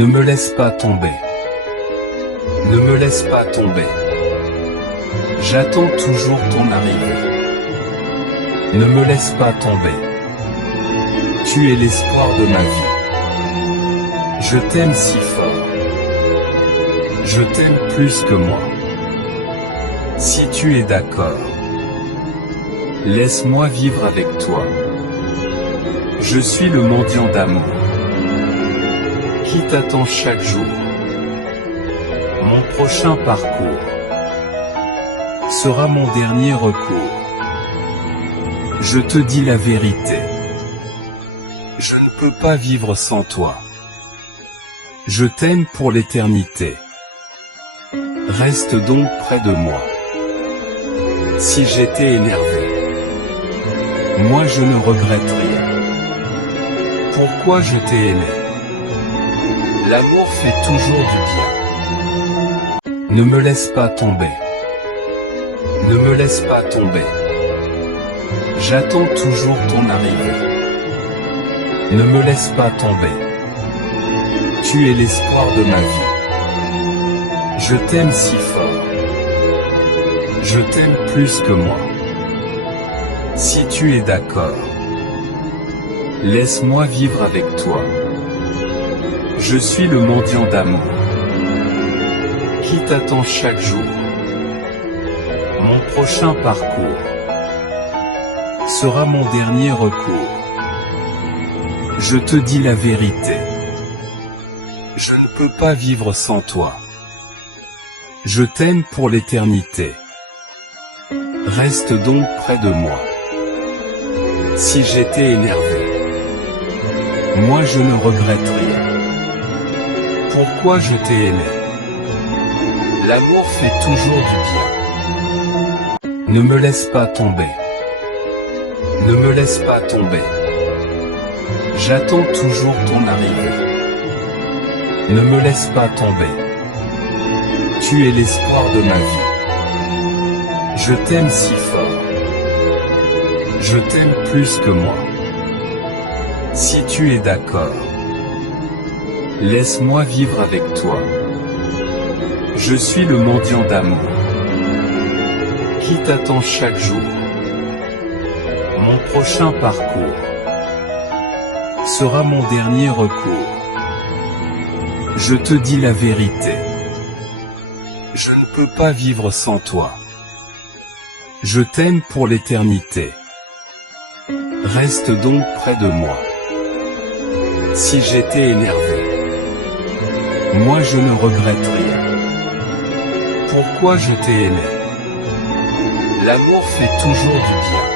Ne me laisse pas tomber. Ne me laisse pas tomber. J'attends toujours ton arrivée. Ne me laisse pas tomber. Tu es l'espoir de ma vie. Je t'aime si fort. Je t'aime plus que moi. Si tu es d'accord, laisse-moi vivre avec toi. Je suis le mendiant d'amour qui t'attend chaque jour. Mon prochain parcours sera mon dernier recours. Je te dis la vérité. Je ne peux pas vivre sans toi. Je t'aime pour l'éternité. Reste donc près de moi. Si j'étais énervé, moi je ne regrette rien. Pourquoi je t'ai aimé? L'amour fait toujours du bien. Ne me laisse pas tomber. Ne me laisse pas tomber. J'attends toujours ton arrivée. Ne me laisse pas tomber. Tu es l'espoir de ma vie. Je t'aime si fort. Je t'aime plus que moi. Si tu es d'accord, laisse-moi vivre avec toi. Je suis le mendiant d'amour qui t'attend chaque jour. Mon prochain parcours sera mon dernier recours. Je te dis la vérité. Je ne peux pas vivre sans toi. Je t'aime pour l'éternité. Reste donc près de moi. Si j'étais énervé, moi je ne regrette rien. Pourquoi je t'ai aimé? L'amour fait toujours du bien. Ne me laisse pas tomber. Ne me laisse pas tomber. J'attends toujours ton arrivée. Ne me laisse pas tomber. Tu es l'espoir de ma vie. Je t'aime si fort. Je t'aime plus que moi. Si tu es d'accord, laisse-moi vivre avec toi. Je suis le mendiant d'amour qui t'attend chaque jour. Mon prochain parcours sera mon dernier recours. Je te dis la vérité. Je ne peux pas vivre sans toi. Je t'aime pour l'éternité. Reste donc près de moi. Si j'étais énervé, moi je ne regrette rien. Pourquoi je t'ai aimé? L'amour fait toujours du bien.